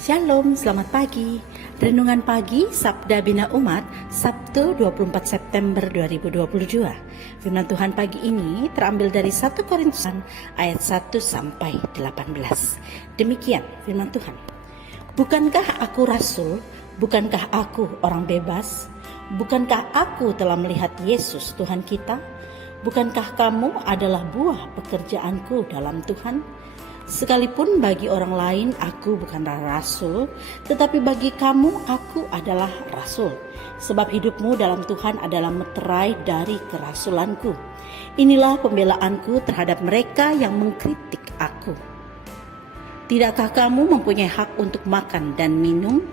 Shalom, selamat pagi. Renungan pagi Sabda Bina Umat, Sabtu 24 September 2022. Firman Tuhan pagi ini terambil dari 1 Korintus ayat 1 sampai 18. Demikian firman Tuhan. Bukankah aku rasul? Bukankah aku orang bebas? Bukankah aku telah melihat Yesus Tuhan kita? Bukankah kamu adalah buah pekerjaanku dalam Tuhan? Sekalipun bagi orang lain aku bukanlah rasul, tetapi bagi kamu aku adalah rasul. Sebab hidupmu dalam Tuhan adalah meterai dari kerasulanku. Inilah pembelaanku terhadap mereka yang mengkritik aku. Tidakkah kamu mempunyai hak untuk makan dan minum?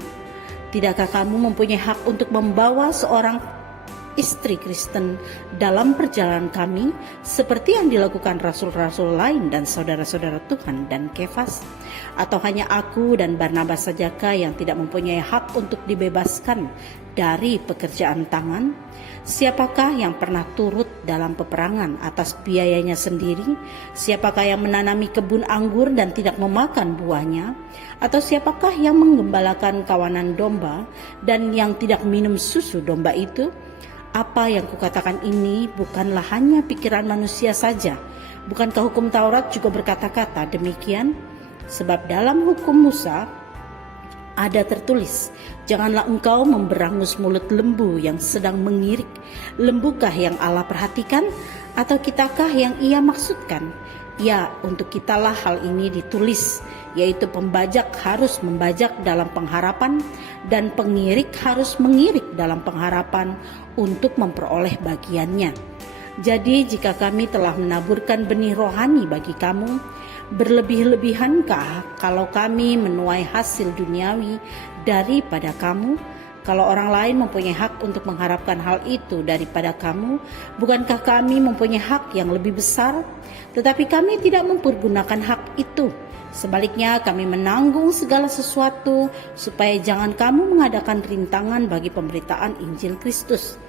Tidakkah kamu mempunyai hak untuk membawa seorang istri Kristen dalam perjalanan kami seperti yang dilakukan rasul-rasul lain dan saudara-saudara Tuhan dan Kefas? Atau hanya aku dan Barnabas sajakah yang tidak mempunyai hak untuk dibebaskan dari pekerjaan tangan? Siapakah yang pernah turut dalam peperangan atas biayanya sendiri? Siapakah yang menanami kebun anggur dan tidak memakan buahnya? Atau siapakah yang menggembalakan kawanan domba dan yang tidak minum susu domba itu? Apa yang kukatakan ini bukanlah hanya pikiran manusia saja. Bukankah hukum Taurat juga berkata-kata demikian? Sebab dalam hukum Musa ada tertulis, janganlah engkau memberangus mulut lembu yang sedang mengirik. Lembukah yang Allah perhatikan? Atau kitakah yang ia maksudkan? Ya, untuk kitalah hal ini ditulis, yaitu pembajak harus membajak dalam pengharapan dan pengirik harus mengirik dalam pengharapan untuk memperoleh bagiannya. Jadi jika kami telah menaburkan benih rohani bagi kamu, berlebih-lebihankah kalau kami menuai hasil duniawi daripada kamu? Kalau orang lain mempunyai hak untuk mengharapkan hal itu daripada kamu, bukankah kami mempunyai hak yang lebih besar? Tetapi kami tidak mempergunakan hak itu. Sebaliknya kami menanggung segala sesuatu supaya jangan kamu mengadakan rintangan bagi pemberitaan Injil Kristus.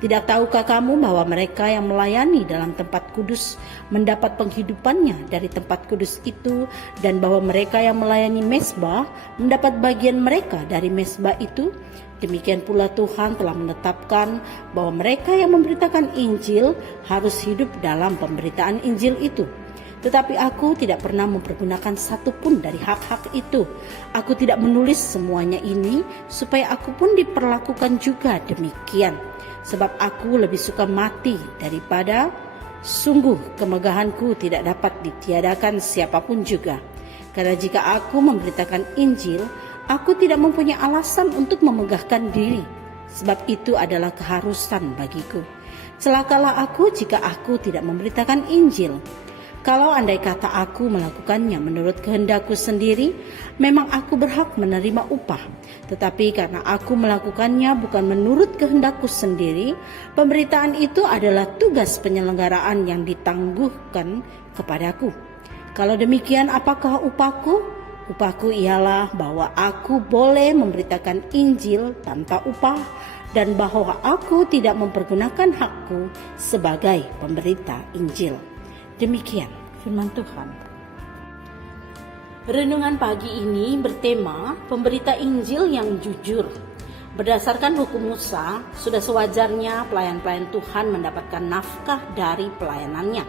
Tidak tahukah kamu bahwa mereka yang melayani dalam tempat kudus mendapat penghidupannya dari tempat kudus itu, dan bahwa mereka yang melayani mezbah mendapat bagian mereka dari mezbah itu? Demikian pula Tuhan telah menetapkan bahwa mereka yang memberitakan Injil harus hidup dalam pemberitaan Injil itu. Tetapi aku tidak pernah mempergunakan satupun dari hak-hak itu. Aku tidak menulis semuanya ini supaya aku pun diperlakukan juga demikian. Sebab aku lebih suka mati daripada sungguh kemegahanku tidak dapat ditiadakan siapapun juga. Karena jika aku memberitakan Injil, aku tidak mempunyai alasan untuk memegahkan diri. Sebab itu adalah keharusan bagiku. Celakalah aku jika aku tidak memberitakan Injil. Kalau andai kata aku melakukannya menurut kehendakku sendiri, memang aku berhak menerima upah. Tetapi karena aku melakukannya bukan menurut kehendakku sendiri, pemberitaan itu adalah tugas penyelenggaraan yang ditangguhkan kepadaku. Kalau demikian, apakah upahku? Upahku ialah bahwa aku boleh memberitakan Injil tanpa upah, dan bahwa aku tidak mempergunakan hakku sebagai pemberita Injil. Demikian firman Tuhan. Renungan pagi ini bertema pemberita Injil yang jujur. Berdasarkan hukum Musa, sudah sewajarnya pelayan-pelayan Tuhan mendapatkan nafkah dari pelayanannya.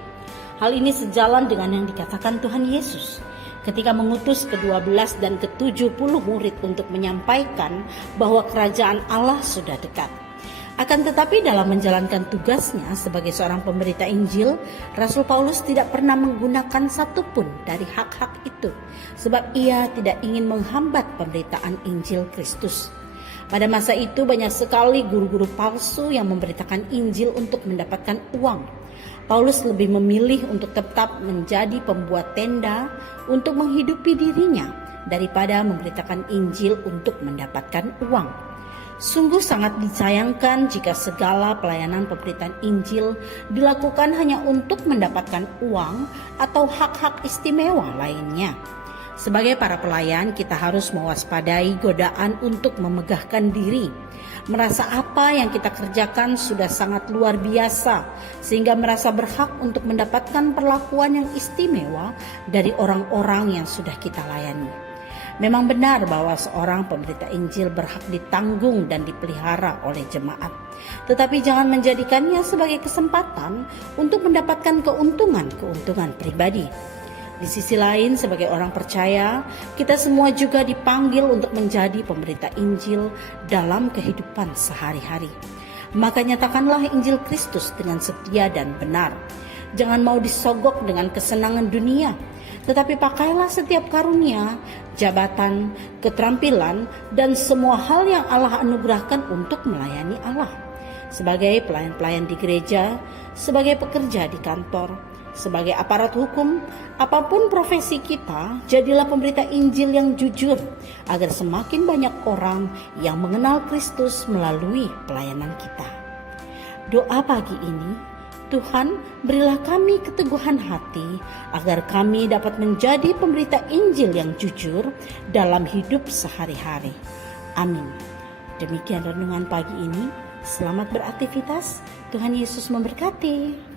Hal ini sejalan dengan yang dikatakan Tuhan Yesus ketika mengutus ke-12 dan ke-70 murid untuk menyampaikan bahwa kerajaan Allah sudah dekat. Akan tetapi dalam menjalankan tugasnya sebagai seorang pemberita Injil, Rasul Paulus tidak pernah menggunakan satupun dari hak-hak itu, sebab ia tidak ingin menghambat pemberitaan Injil Kristus. Pada masa itu banyak sekali guru-guru palsu yang memberitakan Injil untuk mendapatkan uang. Paulus lebih memilih untuk tetap menjadi pembuat tenda untuk menghidupi dirinya daripada memberitakan Injil untuk mendapatkan uang. Sungguh sangat disayangkan jika segala pelayanan pemberitaan Injil dilakukan hanya untuk mendapatkan uang atau hak-hak istimewa lainnya. Sebagai para pelayan, kita harus mewaspadai godaan untuk memegahkan diri. Merasa apa yang kita kerjakan sudah sangat luar biasa, sehingga merasa berhak untuk mendapatkan perlakuan yang istimewa dari orang-orang yang sudah kita layani. Memang benar bahwa seorang pemberita Injil berhak ditanggung dan dipelihara oleh jemaat. Tetapi jangan menjadikannya sebagai kesempatan untuk mendapatkan keuntungan pribadi. Di sisi lain, sebagai orang percaya, kita semua juga dipanggil untuk menjadi pemberita Injil dalam kehidupan sehari-hari. Maka nyatakanlah Injil Kristus dengan setia dan benar. Jangan mau disogok dengan kesenangan dunia, tetapi pakailah setiap karunia, jabatan, keterampilan, dan semua hal yang Allah anugerahkan untuk melayani Allah. Sebagai pelayan-pelayan di gereja, sebagai pekerja di kantor, sebagai aparat hukum, apapun profesi kita, jadilah pemberita Injil yang jujur, agar semakin banyak orang yang mengenal Kristus melalui pelayanan kita. Doa pagi ini, Tuhan, berilah kami keteguhan hati, agar kami dapat menjadi pemberita Injil yang jujur dalam hidup sehari-hari. Amin. Demikian renungan pagi ini. Selamat beraktivitas. Tuhan Yesus memberkati.